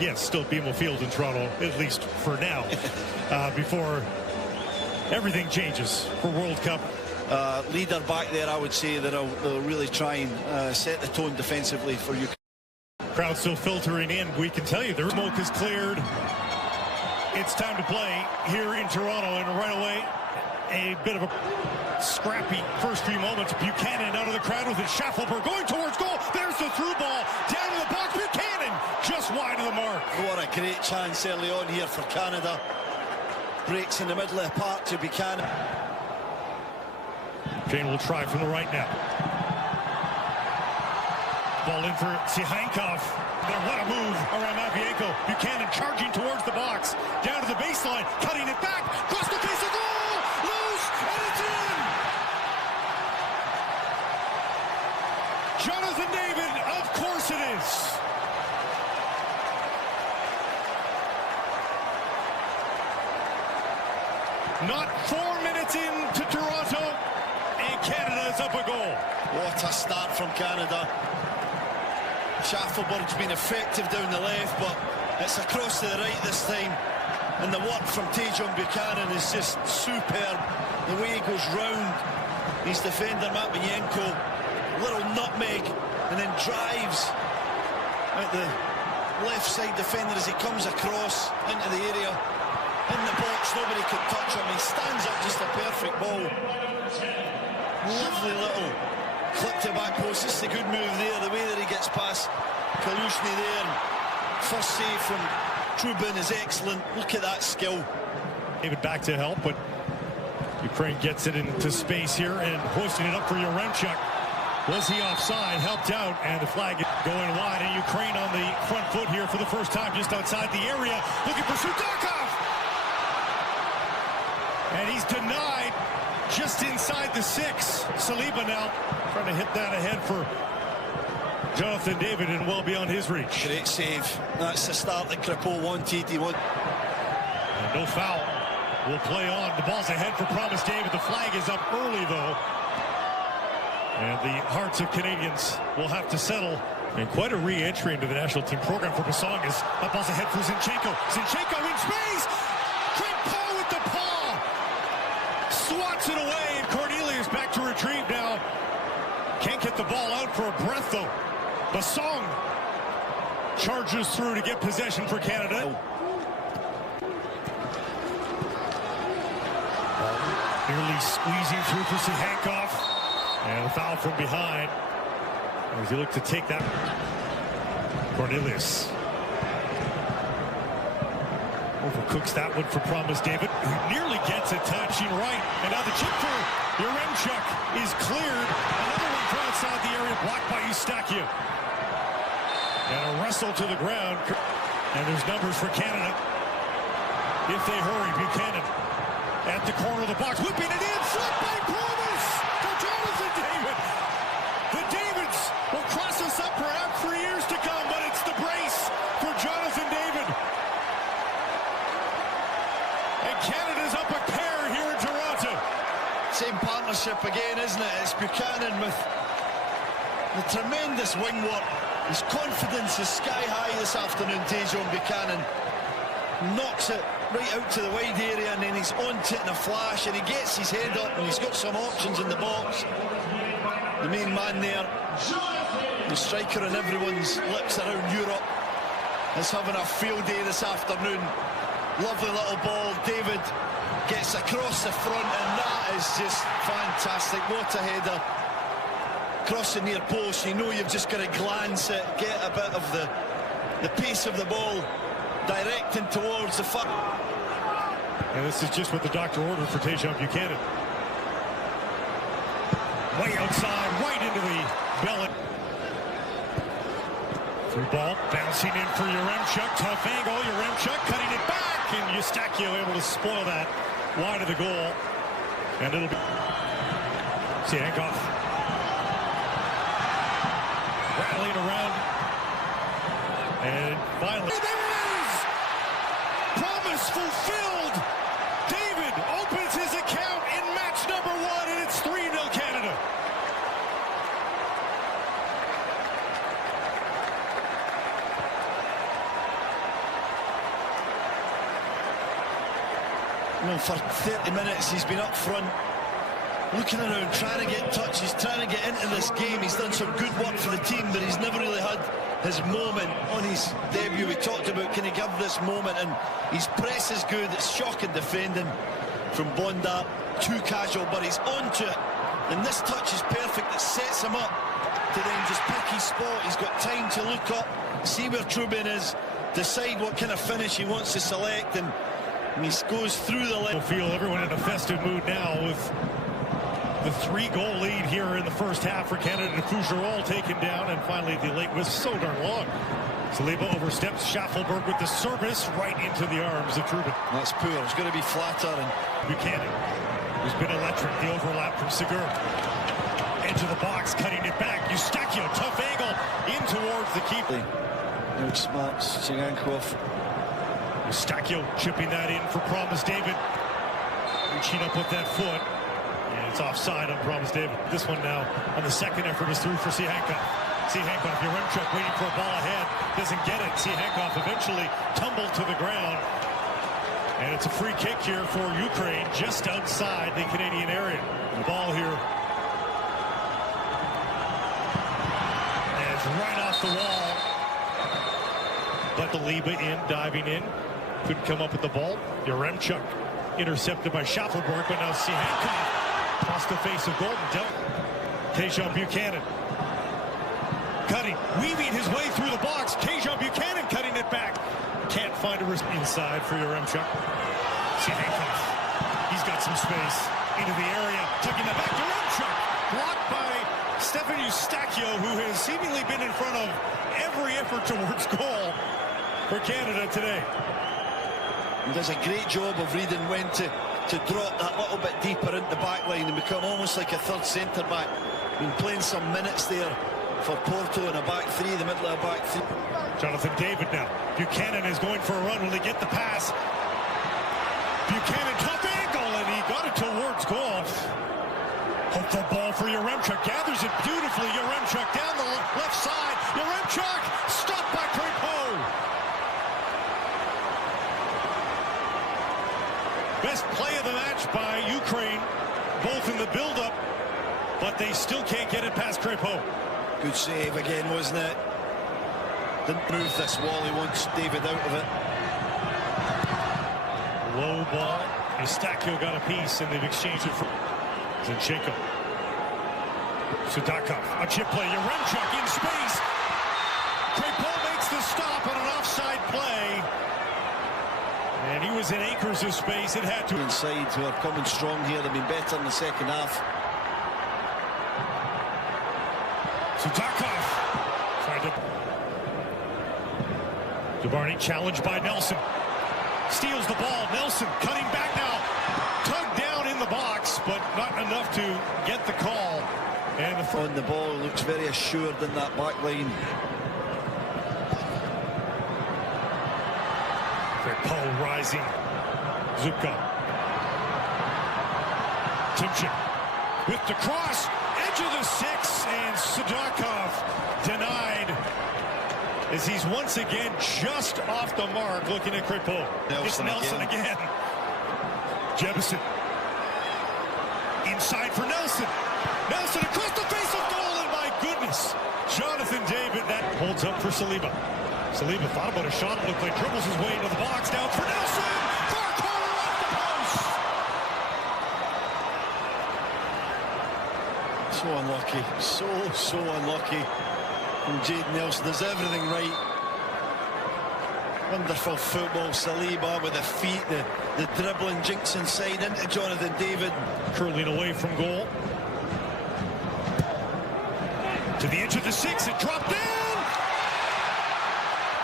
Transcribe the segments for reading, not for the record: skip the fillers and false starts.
Yes, still BMO Field in Toronto, at least for now, before everything changes for World Cup. Leader back there, I would say that they'll really try and set the tone defensively for you. Crowd still filtering in. We can tell you the smoke is cleared. It's time to play here in Toronto, and right away, a bit of a scrappy first few moments. Buchanan out of the crowd with his Schaffelberg going towards goal. There's the through ball down to the box. Buchanan just wide of the mark. What a great chance early on here for Canada. Breaks in the middle of the park to Buchanan. Jane will try from the right now. Ball in for Sihankov. What a move around Mavienko. Buchanan charging towards the box. Down to the baseline. Cutting it back. Cross the face of goal. Loose. And it's in. Jonathan David. Of course it is. Not 4 minutes into Toronto, and Canada is up a goal. What a start from Canada. Schaffelberg's been effective down the left, but it's across to the right this time. And the work from Tajon Buchanan is just superb. The way he goes round his defender, Matvienko, little nutmeg, and then drives at the left side defender as he comes across into the area. In the box, nobody could touch him. He stands up, just a perfect ball. Lovely little clip to back post. Just a good move there, the way that he gets past Kalushny there. First save from Trubin is excellent. Look at that skill. David back to help, but Ukraine gets it into space here and hoisting it up for Yaremchuk. Was he offside? Helped out, and the flag is going wide. And Ukraine on the front foot here for the first time, just outside the area. Looking for Sudakov. And he's denied just inside the 6. Saliba now trying to hit that ahead for Jonathan David and well beyond his reach. Great save. That's the start that Kripo wanted. He wanted. And no foul. Will play on. The ball's ahead for Promise David. The flag is up early, though. And the hearts of Canadians will have to settle. And quite a re-entry into the national team program for Basongas. That ball's ahead for Zinchenko. Zinchenko in space! Kripo with the paw! Swats it away, and Cornelius back to retrieve now. Can't get the ball out for a breath, though. Basong charges through to get possession for Canada. Nearly squeezing through for Sihankov. And a foul from behind as he looked to take that. Cornelius overcooks that one for Promise David, who nearly gets it touching right. And now the chip for Yaremchuk is cleared. Another one from outside the area, blocked by Eustaquio. And a wrestle to the ground. And there's numbers for Canada. If they hurry, Buchanan at the corner of the box, whipping it in, flipped by Promise to Jonathan David. The Davids will cross us up perhaps for years to come, but it's the brace for Jonathan David. And Canada's up a pair here in Toronto. Same partnership again, isn't it? It's Buchanan with the tremendous wing work. His confidence is sky high this afternoon. Tajon Buchanan knocks it right out to the wide area, and then he's on to it in a flash, and he gets his head up, and he's got some options in the box. The main man there, the striker on everyone's lips around Europe, is having a field day this afternoon. Lovely little ball. David gets across the front, and that is just fantastic. What a header. Cross the near post. You know you've just got to glance it, get a bit of the pace of the ball, directing towards the front. And this is just what the doctor ordered for Tajon Buchanan. Way outside, right into the belly. Through ball, bouncing in for Yaremchuk. Tough angle, Yaremchuk cutting it back, and Eustaquio able to spoil that wide of the goal. And it'll be Sihankov rallying around. And finally, there it is! Promise fulfilled! David opens his account in match number 1, and it's 3-0 Canada. You know, for 30 minutes he's been up front, looking around, trying to get touches, trying to get into this game. He's done some good work for the team, but he's never really had his moment on his debut. We talked about, can he give this moment, and his press is good. It's shocking defending from Bonda, too casual, but he's onto it, and this touch is perfect. It sets him up to then just pick his spot. He's got time to look up, see where Trubin is, decide what kind of finish he wants to select, and he goes through the leg. Feel everyone in a festive mood now with the 3-goal lead here in the first half for Canada. Fougerolles taken down, and finally the late was so darn long. Saliba oversteps Schaffelberg with the service right into the arms of Trubin. That's poor. It's going to be flatter. And Buchanan, who's been electric. The overlap from Segur. Edge of the box, cutting it back. Eustachio, tough angle in towards the keeper. Outsmarts Chigankov. Eustachio chipping that in for Promise David. Reaching up with that foot. And it's offside on Promise David. This one now on the second effort is through for Sihankov. Sihankov, Yaremchuk waiting for a ball ahead. Doesn't get it. Sihankov eventually tumbled to the ground. And it's a free kick here for Ukraine just outside the Canadian area. The ball here is right off the wall. But the Liba in, diving in. Couldn't come up with the ball. Yaremchuk intercepted by Schaffelberg, but now Sihankov across the face of Golden dealt. Tejan Buchanan cutting, weaving his way through the box. Tejan Buchanan cutting it back. Can't find a risk inside for Yaremchuk. Sihankov, he's got some space into the area, tucking it back. Yaremchuk blocked by Stefan Eustachio, who has seemingly been in front of every effort towards goal for Canada today. He does a great job of reading when to drop that little bit deeper into the back line and become almost like a third centre-back. Been playing some minutes there for Porto in a back three, the middle of a back three. Jonathan David now. Buchanan is going for a run. Will he get the pass? Buchanan, tough angle, and he got it towards goal. Hopeful ball for Yaremchuk. Gathers it beautifully. Yaremchuk down the left side. Yaremchuk stopped by Crépeau. Best play of the match by Ukraine, both in the build-up, but they still can't get it past Crépeau. Good save again, wasn't it? Didn't move this wall. He wants David out of it. Low ball. Eustachio got a piece, and they've exchanged it for Zinchenko. Sudakov, a chip play. Yaremchuk in space. Crépeau makes the stop on an offside play. And he was in acres of space. It had to. Inside, who are coming strong here. They've been better in the second half. Sudakov tried to. DeBarney challenged by Nelson. Steals the ball. Nelson cutting back now. Tugged down in the box, but not enough to get the call. And on the ball, looks very assured in that back line. Crépeau rising. Zubka. Timchin with the cross. Edge of the 6, and Sudakov denied as he's once again just off the mark looking at Crépeau. It's Nelson again. Jebison. Inside for Nelson. Nelson across the face of goal, and my goodness, Jonathan David, that holds up for Saliba. Saliba thought about a shot, it looked like dribbles his way into the box, down for Nelson! Far corner off the post! So unlucky, so unlucky from Jade Nelson. Does everything right. Wonderful football. Saliba with the feet, the dribbling, jinks inside into Jonathan David. Curling away from goal. To the edge of the 6, it dropped in!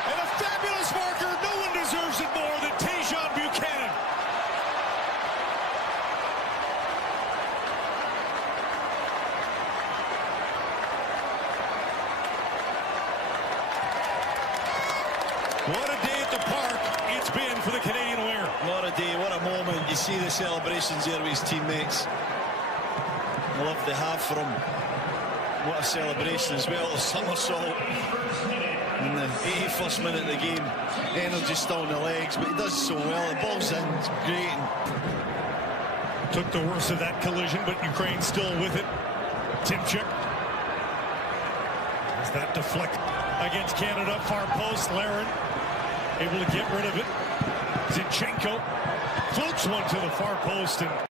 And a fabulous marker. No one deserves it more than Tejan Buchanan. What a day at the park it's been for the Canadian winger. What a day, what a moment. You see the celebrations there with his teammates. The love they have for him. What a celebration as well, a somersault. in the 81st minute of the game. Energy still in the legs, but he does so well. The ball's in, it's great. Took the worst of that collision, but Ukraine still with it. Timchuk. As that deflect against Canada, far post, Laren able to get rid of it. Zinchenko floats one to the far post and